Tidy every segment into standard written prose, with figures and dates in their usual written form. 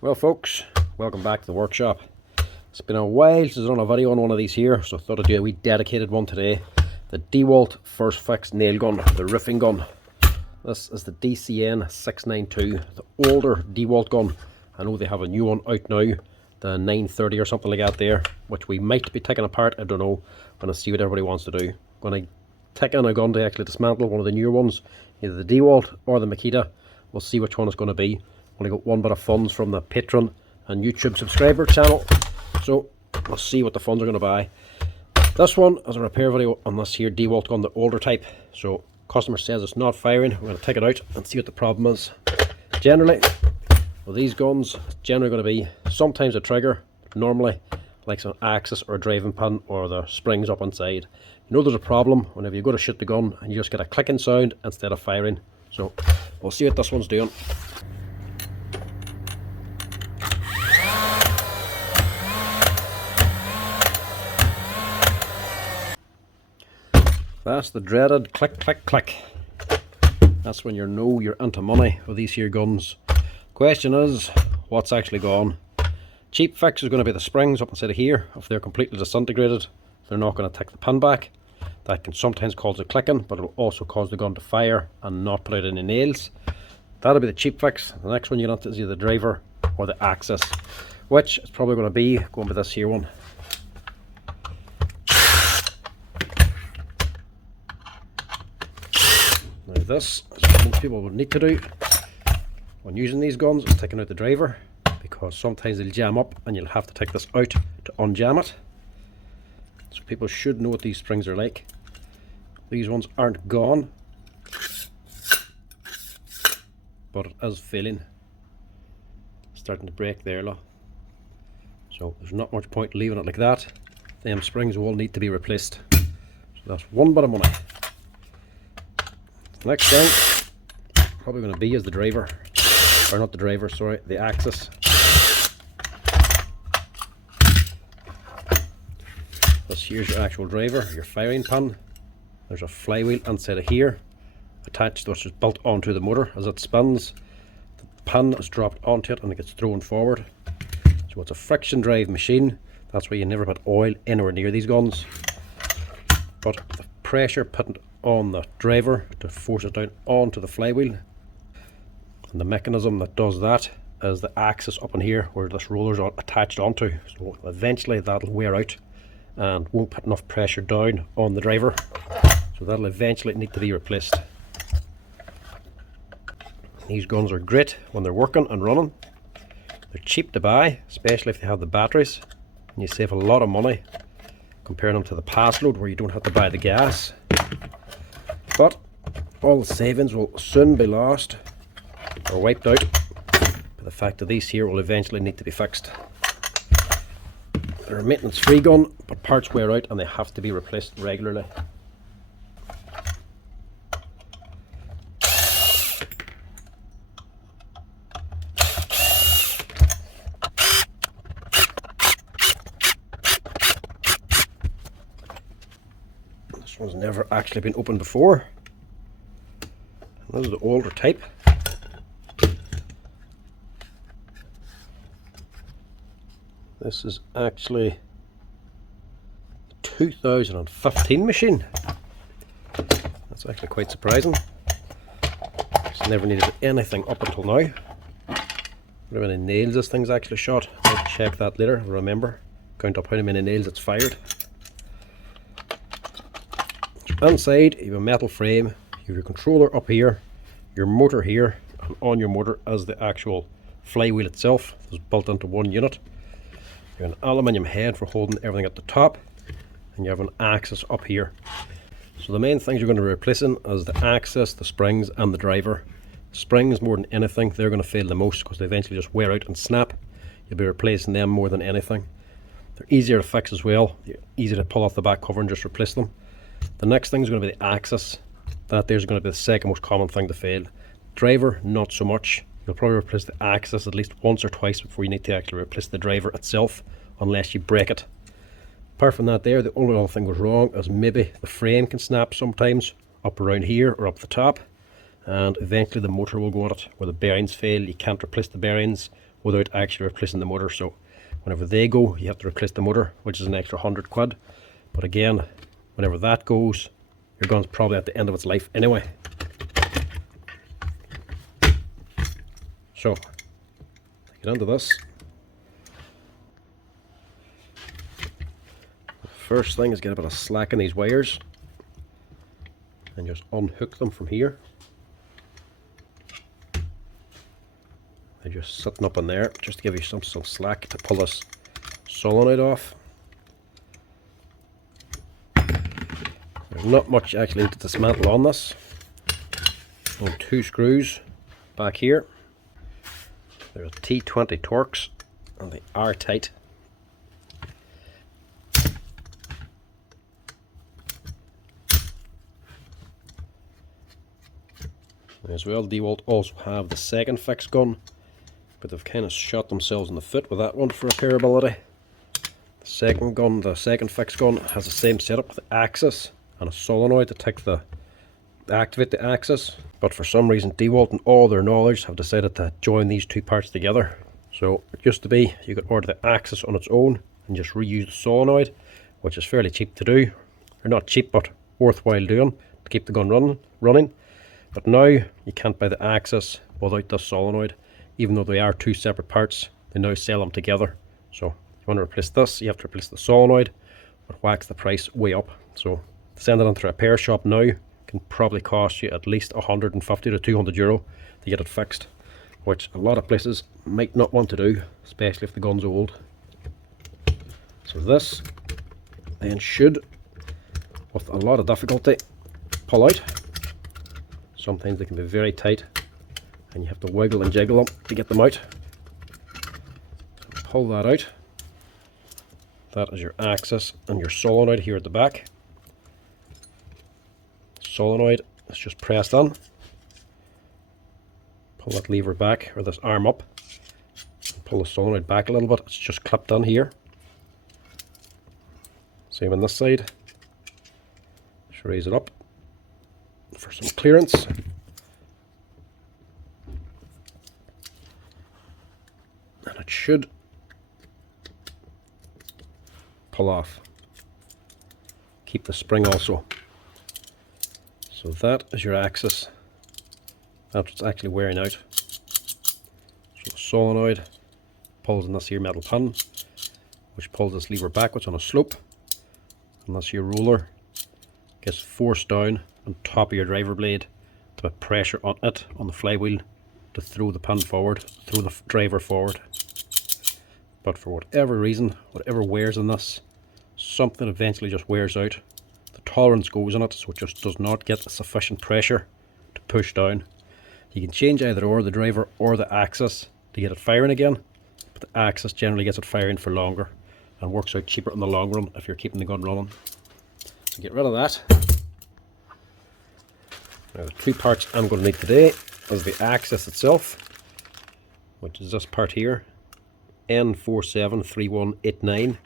Well folks, welcome back to the workshop. It's been a while since I've done a video on one of these here, so I thought I'd do a wee dedicated one today. The Dewalt First Fix nail gun, the roofing gun. This is the DCN692, the older Dewalt gun. I know they have a new one out now, the 930 or something like that there, which we might be taking apart, I don't know. I'm going to see what everybody wants to do. I'm going to take in a gun to actually dismantle one of the newer ones, either the Dewalt or the Makita. We'll see which one it's going to be. Only got one bit of funds from the Patreon and YouTube subscriber channel, so we'll see what the funds are going to buy. This one is a repair video on this here Dewalt gun, the older type. So customer says it's not firing. We're going to take it out and see what the problem is. Generally, with these guns, it's generally going to be sometimes a trigger, but normally like an axis or a driving pin or the springs up inside. You know there's a problem whenever you go to shoot the gun and you just get a clicking sound instead of firing. So we'll see what this one's doing. That's the dreaded click, click, click. That's when you know you're into money with these here guns. Question is, what's actually gone? Cheap fix is going to be the springs up inside of here. If they're completely disintegrated, they're not going to take the pin back. That can sometimes cause the clicking, but it will also cause the gun to fire and not put out any nails. That'll be the cheap fix. The next one you want is either the driver or the axis, which is probably going to be going with this here one. Now this, as most people would need to do when using these guns, is taking out the driver, because sometimes they'll jam up and you'll have to take this out to unjam it. So people should know what these springs are like. These ones aren't gone, but it is failing. Starting to break there, look. So there's not much point leaving it like that. Them springs will need to be replaced. So that's one bit of money. Next thing, probably going to be is the driver, or not the driver, sorry, the axis. This here's your actual driver, your firing pin. There's a flywheel inside of here, attached, which is built onto the motor. As it spins, the pin is dropped onto it and it gets thrown forward. So it's a friction drive machine. That's why you never put oil anywhere near these guns. But the pressure put on the driver to force it down onto the flywheel, and the mechanism that does that is the axis up in here where this roller's attached onto. So eventually that'll wear out and won't put enough pressure down on the driver, so that'll eventually need to be replaced. These guns are great when they're working and running. They're cheap to buy, especially if they have the batteries, and you save a lot of money comparing them to the pass load where you don't have to buy the gas. But all the savings will soon be lost or wiped out by the fact that these here will eventually need to be fixed. They're a maintenance free gun, but parts wear out and they have to be replaced regularly. This one's never actually been opened before. This is the older type. This is actually a 2015 machine. That's actually quite surprising. It's never needed anything up until now. How many nails this thing's actually shot? I'll check that later, remember. Count up how many nails it's fired. Inside you have a metal frame, you have your controller up here, your motor here, and on your motor is the actual flywheel itself. It's built into one unit. You have an aluminium head for holding everything at the top, and you have an axis up here. So the main things you're going to be replacing is the axis, the springs, and the driver. Springs, more than anything, they're going to fail the most because they eventually just wear out and snap. You'll be replacing them more than anything. They're easier to fix as well. They're easy to pull off the back cover and just replace them. The next thing is going to be the axis. That there's going to be the second most common thing to fail. Driver, not so much. You'll probably replace the axis at least once or twice before you need to actually replace the driver itself, unless you break it. Apart from that there, the only other thing goes wrong is maybe the frame can snap sometimes, up around here or up the top, and eventually the motor will go on it, where the bearings fail, you can't replace the bearings, without actually replacing the motor. So whenever they go, you have to replace the motor, which is an extra 100 quid. But again, whenever that goes, your gun's probably at the end of its life anyway. So get into this. The first thing is get a bit of slack in these wires and just unhook them from here. They're just sitting up in there just to give you some slack to pull this solenoid off. There's not much actually to dismantle on this. Only 2 screws back here. There's T20 Torx and they are tight. As well, Dewalt also have the second fix gun, but they've kind of shot themselves in the foot with that one for repairability. The second gun, the second fix gun, has the same setup with the axis and a solenoid to activate the axis. But for some reason, Dewalt and all their knowledge have decided to join these two parts together. So it used to be you could order the axis on its own and just reuse the solenoid, which is fairly cheap to do. Or not cheap, but worthwhile doing to keep the gun running. But now you can't buy the axis without the solenoid, even though they are 2 separate parts. They now sell them together. So if you want to replace this, you have to replace the solenoid, but whacks the price way up. So send it into a repair shop now can probably cost you at least 150 to 200 euro to get it fixed, which a lot of places might not want to do, especially if the gun's old. So this then should, with a lot of difficulty, pull out. Sometimes they can be very tight and you have to wiggle and jiggle them to get them out. Pull that out. That is your axis and your solenoid here at the back. Solenoid is just pressed on. Pull that lever back, or this arm up. Pull the solenoid back a little bit. It's just clipped on here. Same on this side. Just raise it up for some clearance. And it should pull off. Keep the spring also. So that is your axis. That's what's actually wearing out. So the solenoid pulls in this here metal pin, which pulls this lever backwards on a slope. And this here roller gets forced down on top of your driver blade to put pressure on it, on the flywheel, to throw the pin forward, throw the driver forward. But for whatever reason, whatever wears in this, something eventually just wears out. The tolerance goes in it, so it just does not get the sufficient pressure to push down. You can change either or, the driver or the axis, to get it firing again, but the axis generally gets it firing for longer and works out cheaper in the long run if you're keeping the gun running. So get rid of that. Now the 2 parts I'm going to need today is the axis itself, which is this part here, N473189,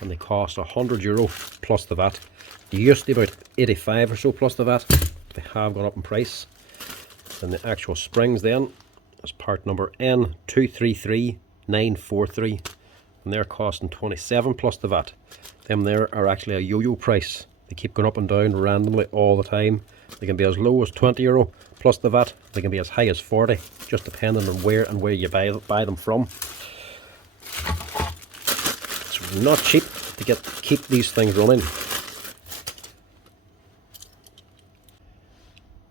and they cost €100 plus the VAT. They used to be about 85 or so plus the VAT. They have gone up in price. And the actual springs then is part number N233943, and they're costing 27 plus the VAT. Them there are actually a yo-yo price. They keep going up and down randomly all the time. They can be as low as €20 plus the VAT. They can be as high as 40, just depending on where you buy them from. It's not cheap to keep these things running.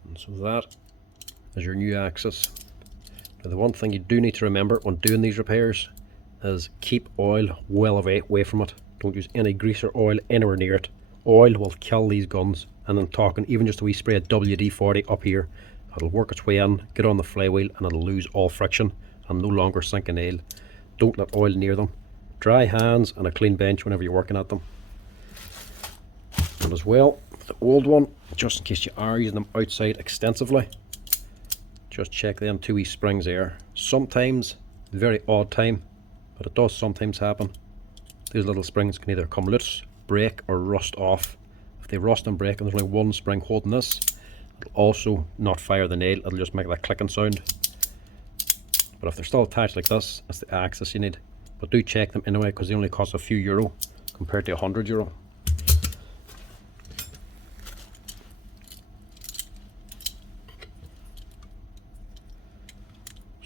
And so that is your new axis. Now the one thing you do need to remember when doing these repairs is keep oil well away from it. Don't use any grease or oil anywhere near it. Oil will kill these guns, and I'm talking even just a wee spray of WD-40 up here. It'll work its way in, get on the flywheel, and it'll lose all friction and no longer sink a nail. Don't let oil near them. Dry hands and a clean bench whenever you're working at them. And as well, the old one, just in case you are using them outside extensively, just check them 2 wee springs there. Sometimes, very odd time, but it does sometimes happen, these little springs can either come loose, break, or rust off. If they rust and break and there's only one spring holding this, it'll also not fire the nail, it'll just make that clicking sound. But if they're still attached like this, that's the axis you need. But do check them anyway, because they only cost a few euro compared to €100.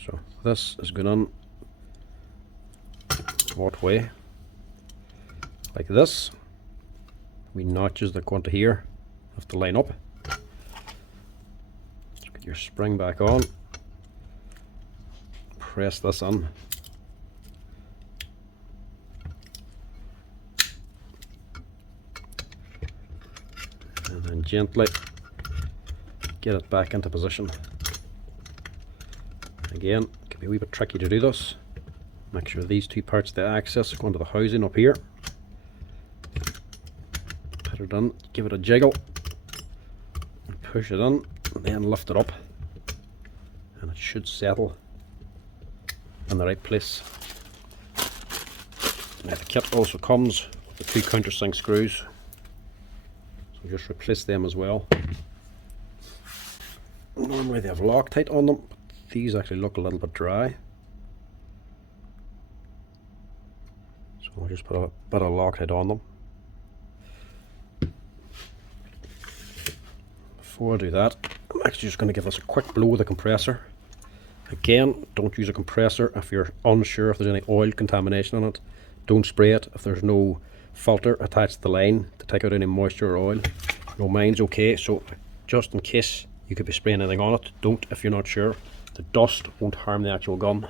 So this is going on what way? Like this. We notches that go into here have to line up. Let's get your spring back on. Press this in. And then gently get it back into position. Again, it can be a wee bit tricky to do this. Make sure these two parts of the axis go into the housing up here. Put it in, give it a jiggle, and push it in, and then lift it up, and it should settle in the right place. Now the kit also comes with the 2 countersink screws, so just replace them as well. Normally they have Loctite on them, but these actually look a little bit dry. So I'll just put a bit of Loctite on them. Before I do that, I'm actually just going to give this a quick blow with the compressor. Again, don't use a compressor if you're unsure if there's any oil contamination on it. Don't spray it if there's no filter attached to the line to take out any moisture or oil. No, mine's okay, so just in case you could be spraying anything on it, don't if you're not sure. The dust won't harm the actual gun.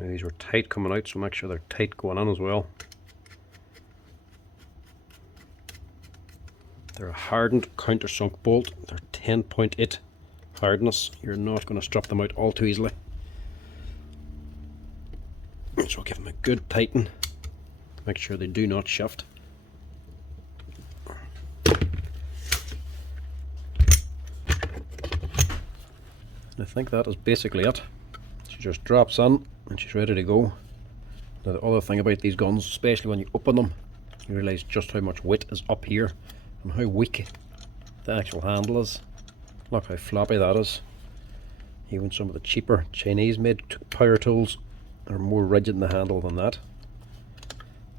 Now these were tight coming out, so make sure they're tight going in as well. They're a hardened countersunk bolt. They're 10.8 hardness. You're not going to strip them out all too easily. So give them a good tighten to make sure they do not shift. And I think that is basically it. She just drops in and she's ready to go. Now the other thing about these guns, especially when you open them, you realise just how much weight is up here and how weak the actual handle is. Look how floppy that is. Even some of the cheaper Chinese made power tools are more rigid in the handle than that.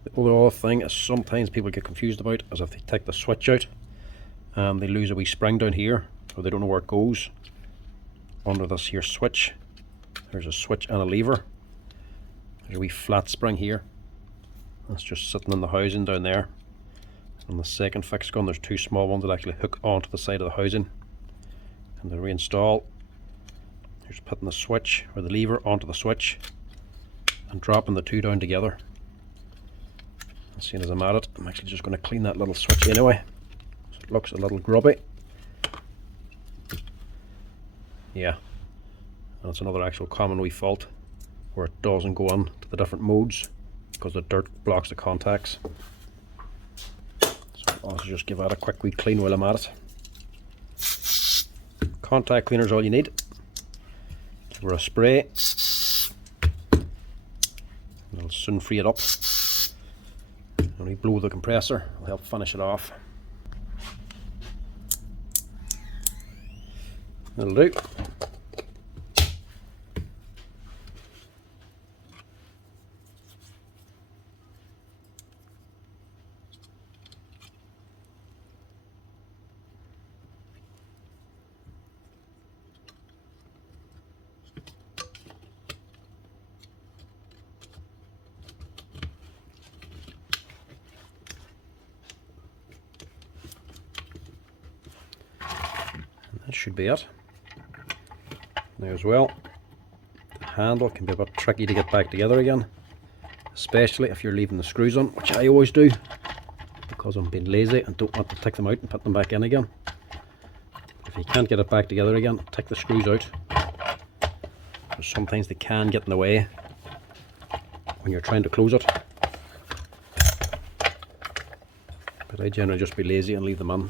The other thing is sometimes people get confused about is if they take the switch out and they lose a wee spring down here, or they don't know where it goes. Under this here switch, there's a switch and a lever. There's a wee flat spring here. That's just sitting in the housing down there. On the second fixed gun there's 2 small ones that actually hook onto the side of the housing. And to reinstall, you're just putting the switch or the lever onto the switch and dropping the 2 down together. As soon as I'm at it, I'm actually just going to clean that little switch anyway. So it looks a little grubby. Yeah, that's another actual common wee fault where it doesn't go on to the different modes because the dirt blocks the contacts. So I'll also just give that a quick wee clean while I'm at it. Contact cleaner is all you need. Give her a spray. It'll soon free it up. Only blow the compressor will help finish it off. That'll do. That should be it. Now as well, the handle can be a bit tricky to get back together again, especially if you're leaving the screws on, which I always do because I'm being lazy and don't want to take them out and put them back in again. If you can't get it back together again, take the screws out, because sometimes they can get in the way when you're trying to close it. But I generally just be lazy and leave them in.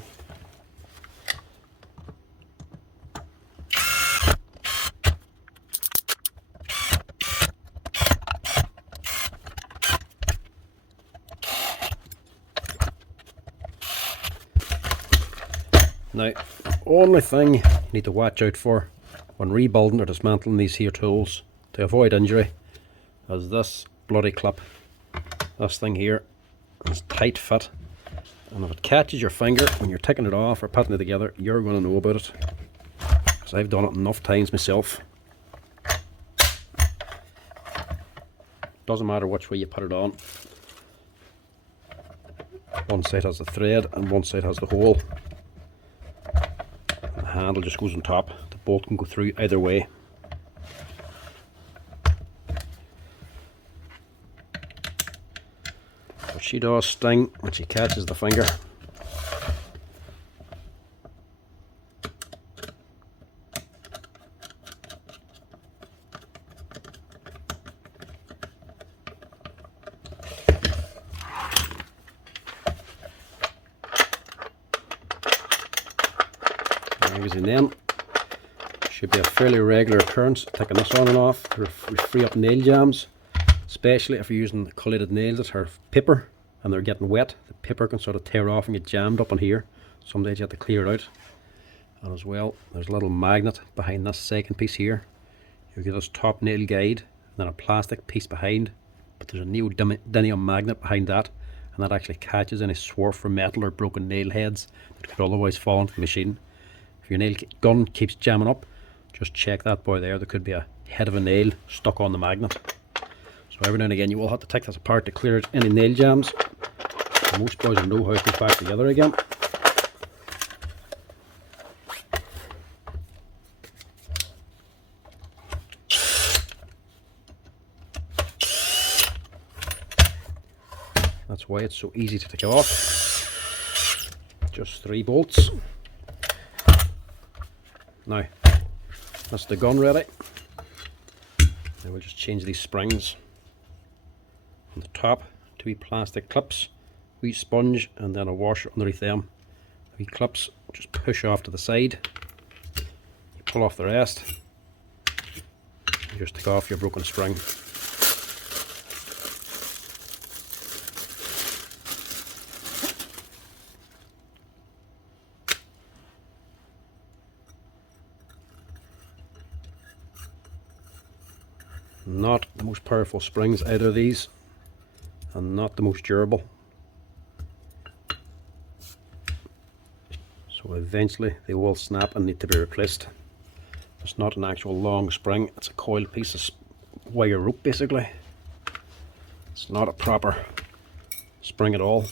Now, only thing you need to watch out for when rebuilding or dismantling these here tools to avoid injury is this bloody clip. This thing here is tight fit, and if it catches your finger when you're taking it off or putting it together, you're going to know about it, because I've done it enough times myself. Doesn't matter which way you put it on. One side has the thread and one side has the hole. The handle just goes on top. The bolt can go through either way. But she does sting when she catches the finger. And then should be a fairly regular occurrence, taking this on and off to free up nail jams, especially if you're using collated nails that are paper and they're getting wet. The paper can sort of tear off and get jammed up in here. Some days you have to clear it out. And as well, there's a little magnet behind this second piece here. You get this top nail guide and then a plastic piece behind, but there's a neodymium magnet behind that, and that actually catches any swarf or metal or broken nail heads that could otherwise fall into the machine. If your nail gun keeps jamming up, just check that boy there. There could be a head of a nail stuck on the magnet. So every now and again you will have to take this apart to clear any nail jams. Most boys will know how it goes back together again. That's why it's so easy to take off. Just 3 bolts. Now, that's the gun ready. Now we'll just change these springs. On the top, 2 wee plastic clips, wee sponge, and then a washer underneath them. The wee clips just push off to the side. You pull off the rest. You just take off your broken spring. Not the most powerful springs out of these, and not the most durable. So eventually they will snap and need to be replaced. It's not an actual long spring, it's a coiled piece of wire rope basically. It's not a proper spring at all.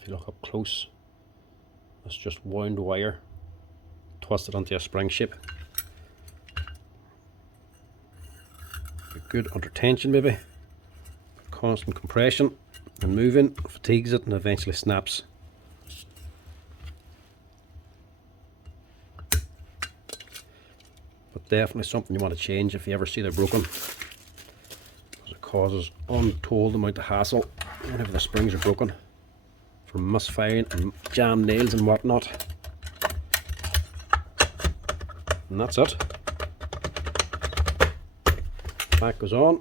If you look up close, it's just wound wire twisted onto a spring shape. Good under tension maybe, constant compression and moving fatigues it and eventually snaps. But definitely something you want to change if you ever see they're broken, because it causes untold amount of hassle whenever the springs are broken from misfiring and jam nails and whatnot. And that's it. Back goes on,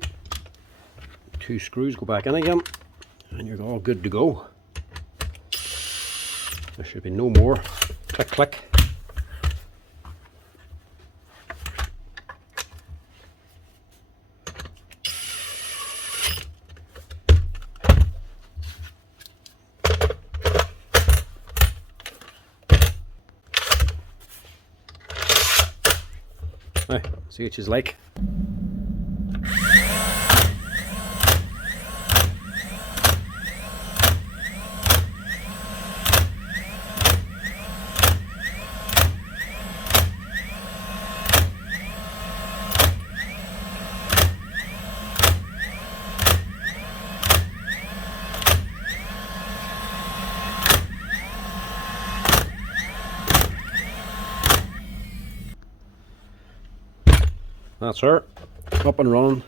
2 screws go back in again, and you're all good to go. There should be no more click click. Now, see what she's like. That's her, up and running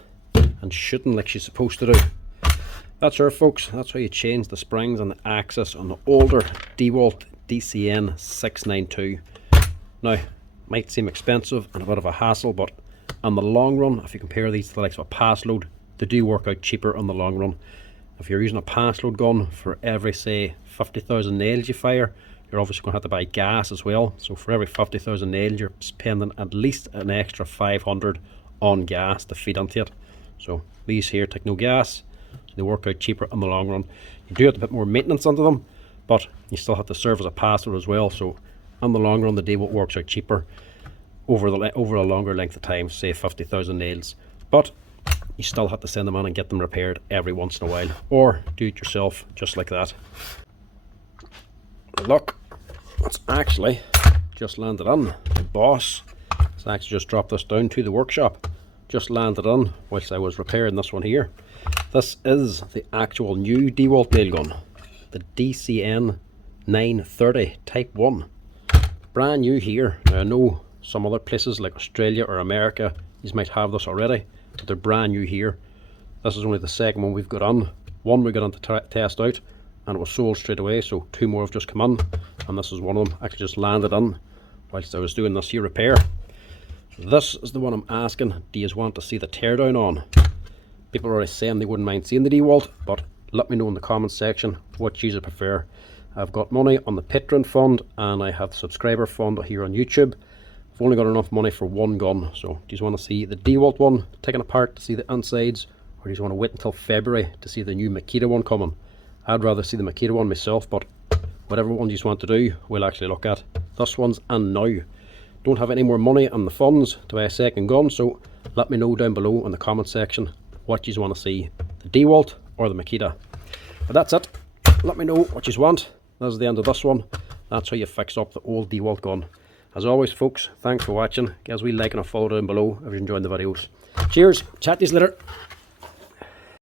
and shooting like she's supposed to do. That's her, folks. That's how you change the springs on the axis on the older Dewalt DCN692. Now, might seem expensive and a bit of a hassle, but on the long run, if you compare these to the likes of a pass load, they do work out cheaper on the long run. If you're using a pass load gun, for every say 50,000 nails you fire, you're obviously going to have to buy gas as well. So for every 50,000 nails, you're spending at least an extra 500 on gas to feed into it. So these here take no gas, so they work out cheaper in the long run. You do have to put more maintenance onto them, but you still have to serve as a pass load as well. So in the long run, the Dewalt works out cheaper over a longer length of time, say 50,000 nails. But you still have to send them in and get them repaired every once in a while, or do it yourself just like that. Look, it's actually just landed on. The boss has actually just dropped this down to the workshop. Just landed on whilst I was repairing this one here. This is the actual new Dewalt nail gun, the DCN692 Type 1. Brand new here. Now I know some other places like Australia or America, you might have this already, but they're brand new here. This is only the second one we've got on. One we got on to test out and it was sold straight away, so two more have just come in, and this is one of them. Actually just landed on whilst I was doing this here repair. This is the one I'm asking, do you want to see the teardown on? People are already saying they wouldn't mind seeing the Dewalt, but let me know in the comments section what you prefer. I've got money on the Patreon fund and I have the subscriber fund here on YouTube. I've only got enough money for one gun, so do you want to see the Dewalt one taken apart to see the insides, or do you want to wait until February to see the new Makita one coming? I'd rather see the Makita one myself, but whatever one you want to do, we'll actually look at. This one's and now. Don't have any more money on the funds to buy a second gun, so let me know down below in the comment section what you want to see, the Dewalt or the Makita. But that's it. Let me know what you want. That's the end of this one. That's how you fix up the old Dewalt gun. As always, folks, thanks for watching. Give us a wee like and a follow down below if you're enjoying the videos. Cheers. Chat to you later.